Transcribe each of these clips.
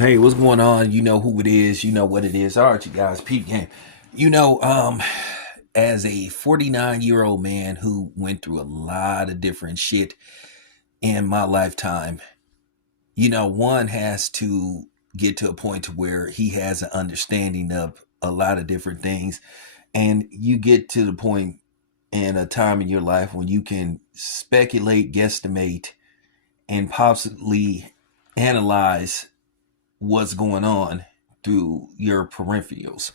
Hey, what's going on? You know who it is. You know what it is. All right, you guys, peep game. You know, as a 49-year-old man who went through a lot of different shit in my lifetime, one has to get to a point to where he has an understanding of a lot of different things. And you get to the point in a time in your life when you can speculate, guesstimate, and possibly analyze what's going on through your peripherals.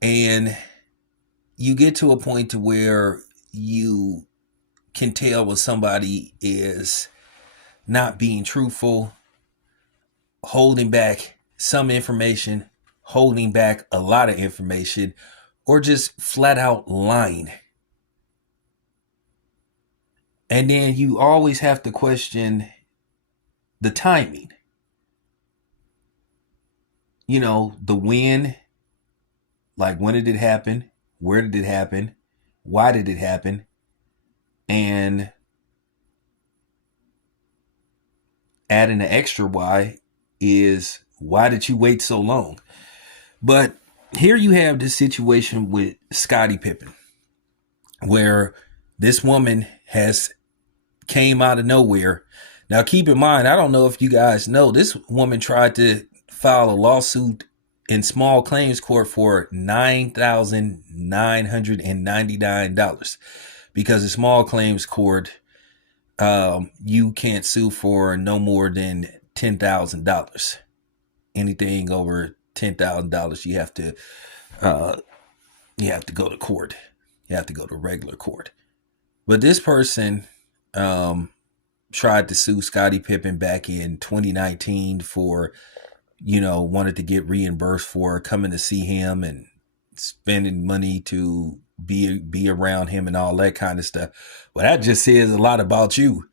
And you get to a point to where you can tell when somebody is not being truthful, holding back some information, holding back a lot of information, or just flat out lying. And then you always have to question the timing. The when, like when did it happen? Where did it happen? Why did it happen? And adding an extra why is why did you wait so long? But here you have this situation with Scottie Pippen, where this woman has came out of nowhere. Now, keep in mind, I don't know if you guys know, this woman tried to file a lawsuit in small claims court for $9,999 because the small claims court, you can't sue for no more than $10,000. Anything over $10,000, you have to go to court. You have to go to regular court. But this person tried to sue Scottie Pippen back in 2019 for, wanted to get reimbursed for coming to see him and spending money to be around him and all that kind of stuff. Well, that just says a lot about you.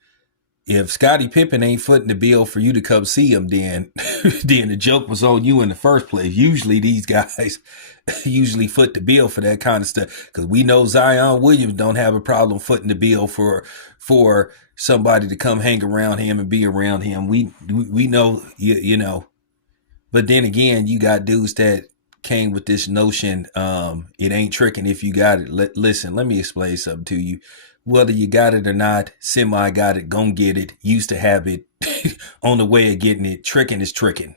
If Scottie Pippen ain't footing the bill for you to come see him, then the joke was on you in the first place. Usually these guys usually foot the bill for that kind of stuff, because we know Zion Williams don't have a problem footing the bill for somebody to come hang around him and be around him. We know, you know. But then again, you got dudes that came with this notion, it ain't tricking if you got it. Listen, let me explain something to you. Whether you got it or not, semi got it, gon' get it, used to have it, on the way of getting it. Tricking is tricking.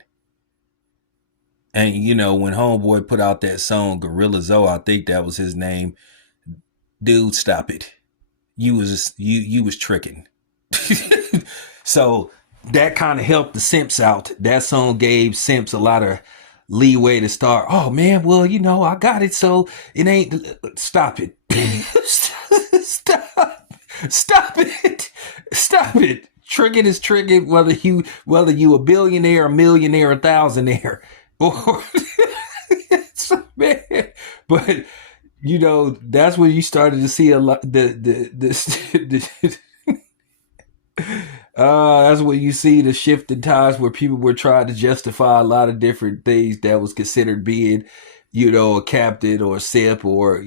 And when Homeboy put out that song Gorilla Zoe, I think that was his name. Dude, stop it. You was tricking. So that kind of helped the simps out. That song gave simps a lot of leeway to start. Oh man, well, I got it, so it ain't. Stop it. Stop it. Stop it. Tricking is tricking, whether you a billionaire, a millionaire, a thousandaire, or man. But that's when you started to see a lot. That's when you see the shifting times where people were trying to justify a lot of different things that was considered being, a captain or a sip or,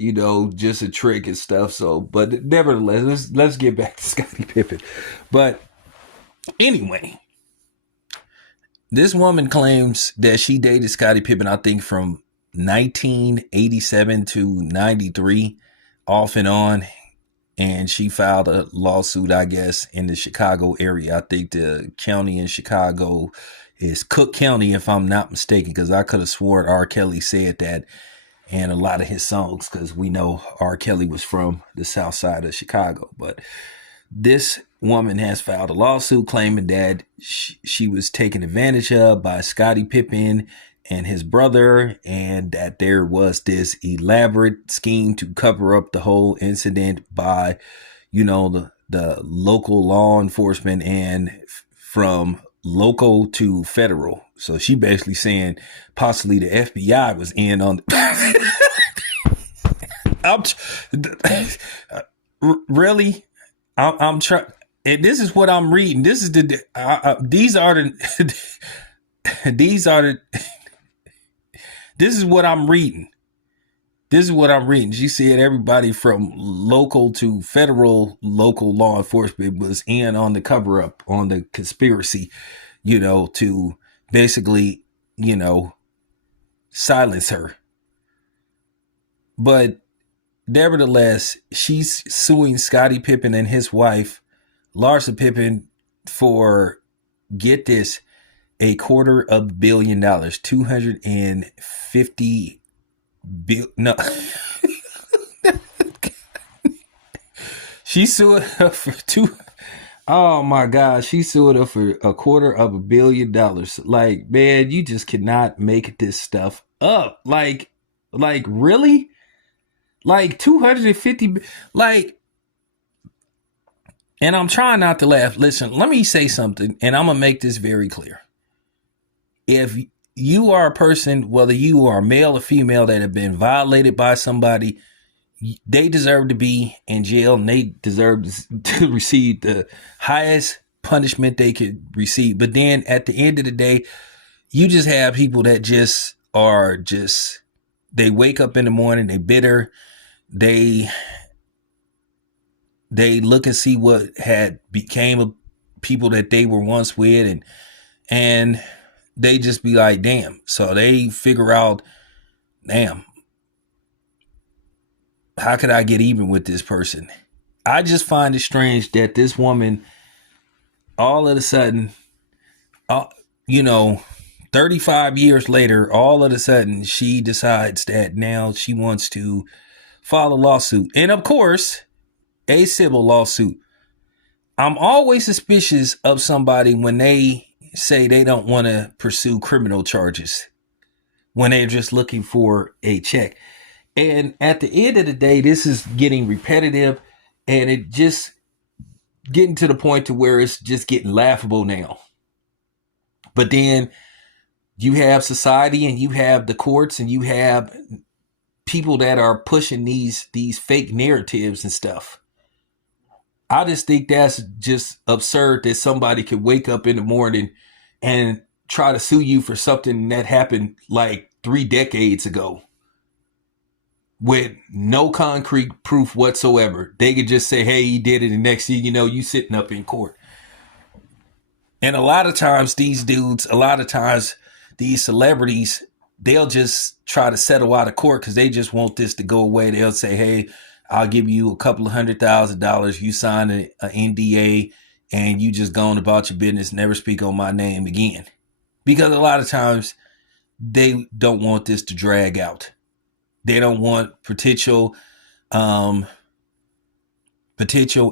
just a trick and stuff. So, but nevertheless, let's get back to Scottie Pippen. But anyway, this woman claims that she dated Scottie Pippen, I think from 1987 to 93, off and on. And she filed a lawsuit, I guess, in the Chicago area. I think the county in Chicago is Cook County, if I'm not mistaken, because I could have sworn R. Kelly said that in a lot of his songs, because we know R. Kelly was from the south side of Chicago. But this woman has filed a lawsuit claiming that she was taken advantage of by Scottie Pippen and his brother, and that there was this elaborate scheme to cover up the whole incident by, the local law enforcement and from local to federal. So she basically saying possibly the FBI was in on really. I'm trying, and this is what I'm reading. This is these are the this is what I'm reading. She said everybody from local to federal, local law enforcement was in on the cover up, on the conspiracy, to basically, you know, silence her. But nevertheless, she's suing Scottie Pippen and his wife, Larsa Pippen, for, get this, $250 million, 250 bill. No, she sued her for two. Oh my God, she sued her for $250 million. Like, man, you just cannot make this stuff up. Like really? Like 250, like, and I'm trying not to laugh. Listen, let me say something, and I'm gonna make this very clear. If you are a person, whether you are male or female, that have been violated by somebody, they deserve to be in jail, and they deserve to receive the highest punishment they could receive. But then at the end of the day, you just have people that just are just, they wake up in the morning, they bitter, they look and see what had became of people that they were once with, and they just be like, damn. So they figure out, damn, how could I get even with this person? I just find it strange that this woman, all of a sudden, you know, 35 years later, all of a sudden, she decides that now she wants to file a lawsuit. And of course, a civil lawsuit. I'm always suspicious of somebody when they say they don't want to pursue criminal charges, when they're just looking for a check. And at the end of the day, this is getting repetitive, and it just getting to the point to where it's just getting laughable now. But then you have society, and you have the courts, and you have people that are pushing these fake narratives and stuff. I just think that's just absurd that somebody could wake up in the morning and try to sue you for something that happened like 3 decades ago with no concrete proof whatsoever. They could just say, hey, he did it, and next thing you know, you sitting up in court. And a lot of times these celebrities, they'll just try to settle out of court because they just want this to go away. They'll say, hey, I'll give you a couple of $100,000. You sign an NDA, and you just go on about your business, never speak on my name again. Because a lot of times they don't want this to drag out. They don't want potential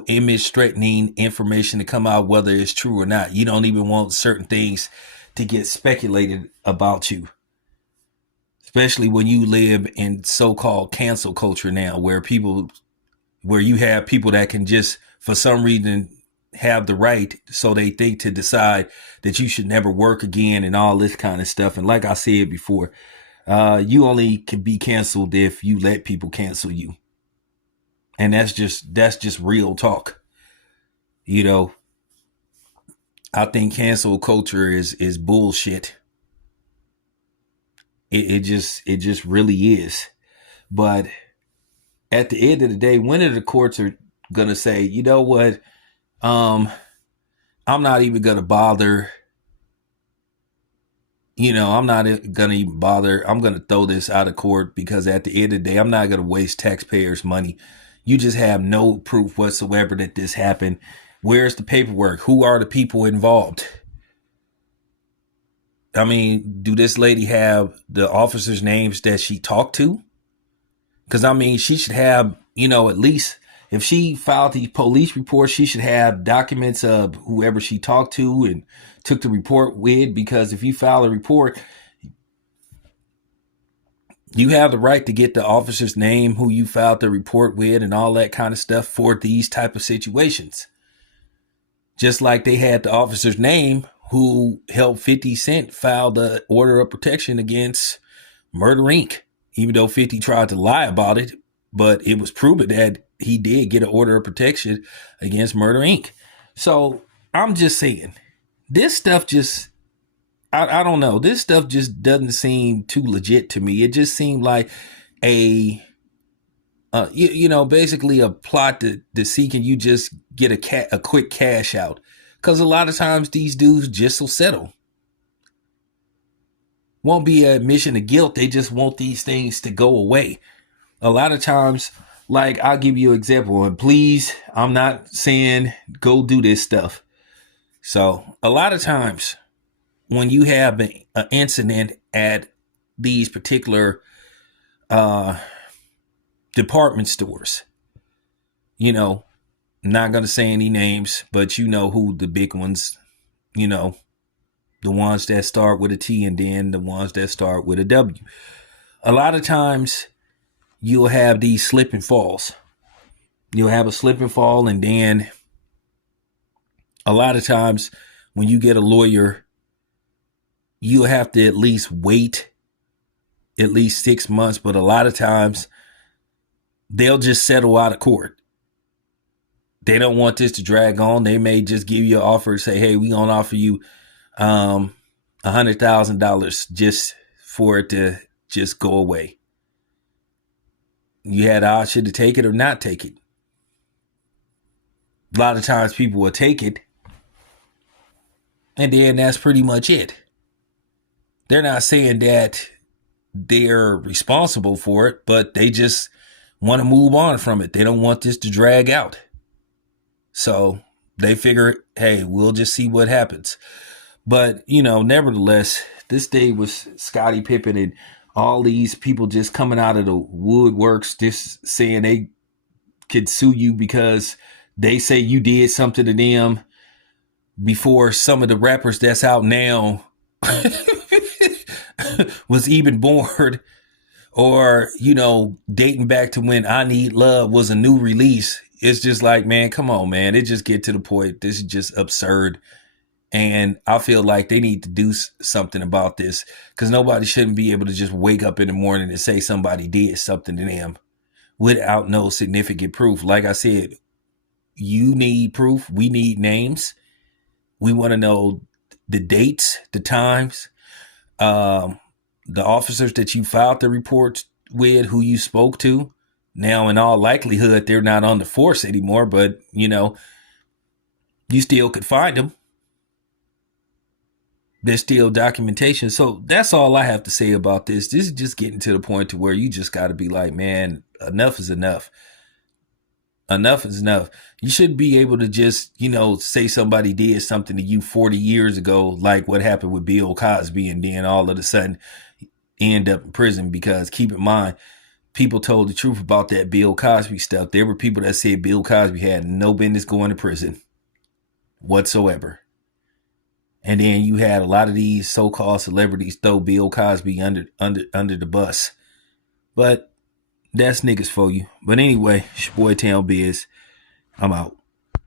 image threatening information to come out, whether it's true or not. You don't even want certain things to get speculated about you. Especially when you live in so-called cancel culture now, where you have people that can just, for some reason, have the right, so they think, to decide that you should never work again and all this kind of stuff. And like I said before, you only can be canceled if you let people cancel you. And that's just real talk. You know, I think cancel culture is bullshit. It just really is. But at the end of the day, when are the courts are gonna say, you know what, I'm not even gonna bother. I'm not gonna even bother. I'm gonna throw this out of court, because at the end of the day, I'm not gonna waste taxpayers' money. You just have no proof whatsoever that this happened. Where's the paperwork? Who are the people involved? I mean, do this lady have the officers' names that she talked to? Because, I mean, she should have, at least, if she filed these police reports, she should have documents of whoever she talked to and took the report with. Because if you file a report, you have the right to get the officer's name, who you filed the report with, and all that kind of stuff for these type of situations. Just like they had the officer's name who helped 50 Cent file the order of protection against Murder Inc., even though 50 tried to lie about it, but it was proven that he did get an order of protection against Murder Inc. So I'm just saying, this stuff just, I don't know, this stuff just doesn't seem too legit to me. It just seemed like basically a plot to seek, and you just get a quick cash out. Because a lot of times these dudes just will settle. won't be an admission of guilt. They just want these things to go away. A lot of times, like, I'll give you an example, and please, I'm not saying go do this stuff. So a lot of times when you have an incident at these particular department stores, you know, not going to say any names, but you know who the big ones, you know, the ones that start with a T and then the ones that start with a W. A lot of times you'll have these slip and falls. You'll have a slip and fall, and then a lot of times when you get a lawyer, you'll have to at least wait at least 6 months, but a lot of times they'll just settle out of court. They don't want this to drag on. They may just give you an offer and say, hey, we're going to offer you $100,000 just for it to just go away. You had the option to take it or not take it. A lot of times people will take it, and then that's pretty much it. They're not saying that they're responsible for it, but they just want to move on from it. They don't want this to drag out. So they figure, hey, we'll just see what happens. But, you know, nevertheless, this day was Scottie Pippen and all these people just coming out of the woodworks, just saying they could sue you because they say you did something to them before some of the rappers that's out now was even born, or, you know, dating back to when I Need Love was a new release. It's just like, man, come on, man. It just get to the point. This is just absurd. And I feel like they need to do something about this, because nobody shouldn't be able to just wake up in the morning and say somebody did something to them without no significant proof. Like I said, you need proof. We need names. We want to know the dates, the times, the officers that you filed the reports with, who you spoke to. Now, in all likelihood, they're not on the force anymore, but, you know, you still could find them. There's still documentation. So that's all I have to say about this. This is just getting to the point to where you just got to be like, man, enough is enough. Enough is enough. You should be able to just, you know, say somebody did something to you 40 years ago, like what happened with Bill Cosby, and then all of a sudden end up in prison. Because keep in mind, people told the truth about that Bill Cosby stuff. There were people that said Bill Cosby had no business going to prison whatsoever. And then you had a lot of these so-called celebrities throw Bill Cosby under the bus. But that's niggas for you. But anyway, it's your boy Town Biz. I'm out.